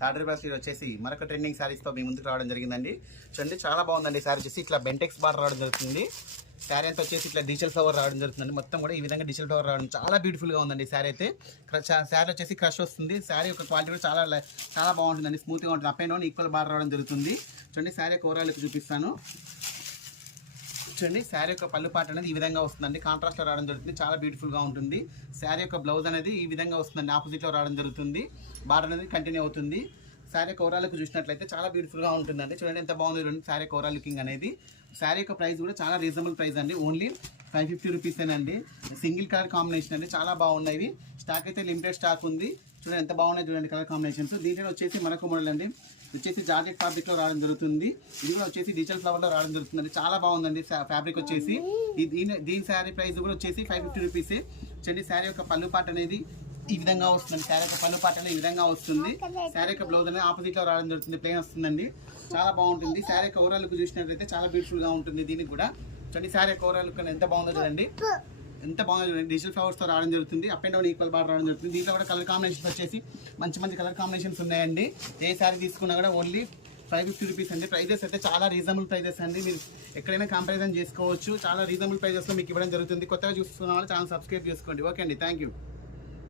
Third bracelet వచ్చేసి మరొక trending శారీస్తో మీ ముందుకు రావడం జరిగిందండి. చూడండి చాలా బాగుందండి శారీ వచ్చేసి ఇట్లా బెంటెక్స్ బార్ రావడం జరుగుతుంది. శారీ అంతా వచ్చేసి ఇట్లా డిజిటల్ ఫ్లవర్ రావడం జరుగుతుందండి. మొత్తం కూడా ఈ విధంగా డిజిటల్ ఫ్లవర్ రావడం చాలా బ్యూటిఫుల్గా ఉందండి. శారీ అయితే శారీ వచ్చేసి క్రష్ వస్తుంది. శారీ యొక్క క్వాలిటీ కూడా చాలా బాగుంటుందండి. స్మూత్గా ఉంటుంది. Up and down equal bar రావడం జరుగుతుంది. చూడండి శారీ యొక్క ఓవరాల్ చూపిస్తాను. చూడండి శారీ యొక్క పళ్ళు పాట అనేది ఈ విధంగా వస్తుందండి. కాంట్రాస్ట్లో రావడం జరుగుతుంది. చాలా బ్యూటిఫుల్గా ఉంటుంది. శారీ యొక్క బ్లౌజ్ అనేది ఈ విధంగా వస్తుందండి. ఆపోజిట్లో రావడం జరుగుతుంది. బార్ అనేది కంటిన్యూ అవుతుంది. శారీ యొక్క ఓవరాల్ చూసినట్లయితే చాలా బ్యూటిఫుల్గా ఉంటుందండి. చూడండి ఎంత బాగుంది చూడండి శారీ యొక్క ఓవరాల్ లుకింగ్ అనేది. శారీ యొక్క ప్రైస్ కూడా చాలా రీజనబుల్ ప్రైస్ అండి. ఓన్లీ 550 రూపీసేనండి. సింగిల్ కలర్ కాంబినేషన్ అండి. చాలా బాగున్నాయి. స్టాక్ అయితే లిమిటెడ్ స్టాక్ ఉంది. చూడండి ఎంత బాగున్నాయి చూడండి కలర్ కాంబినేషన్స్. దీంట్లో వచ్చేసి మరొక మోడల్ అండి. వచ్చేసి జార్జెట్ ఫ్యాబ్రిక్లో రావడం జరుగుతుంది. ఇది కూడా వచ్చేసి డిజిటల్ ఫ్లవర్లో రావడం జరుగుతుందండి. చాలా బాగుందండి ఫ్యాబ్రిక్ వచ్చేసి. దీని శారీ ప్రైస్ కూడా వచ్చేసి 550 రూపీసే. చూడండి శారీ యొక్క పళ్ళు పాట అనేది ఈ విధంగా వస్తుంది. శారీ యొక్క పళ్ళు పాట అనేది ఈ విధంగా వస్తుంది. శారీ యొక్క బ్లౌజ్ అనేది ఆపోజిట్లో రావడం జరుగుతుంది. ప్లెయిన్ వస్తుందండి. చాలా బాగుంటుంది. శారీ యొక్క ఓవరాల్ లుక్ చూసినట్లయితే చాలా బ్యూటిఫుల్గా ఉంటుంది. దీనికి కూడా చూడండి శారీ యొక్క ఓవరాల్ లుక్ ఎంత బాగుందో చూడండి. ఎంత బాగుందో చూడండి. డిజిటల్ ఫ్లవర్స్తో రావడం జరుగుతుంది. Up and down equal bar రావడం జరుగుతుంది. దీంట్లో కూడా కలర్ కాంబినేషన్స్ వచ్చేసి మంచి కలర్ కాంబినేషన్స్ ఉన్నాయండి. ఏ శారీ తీసుకున్నా కూడా ఓన్లీ 550 రూపీస్ అండి. ప్రైజెస్ అయితే చాలా రీజనబుల్ ప్రైజెస్ అండి. మీరు ఎక్కడైనా కంపారిజన్ చేసుకోవచ్చు. చాలా రీజనబుల్ ప్రైజెస్లో మీకు ఇవ్వడం జరుగుతుంది. కొత్తగా చూస్తున్న వాళ్ళు ఛానల్ సబ్స్క్రైబ్ చేసుకోండి. ఓకే అండి, థ్యాంక్ యూ.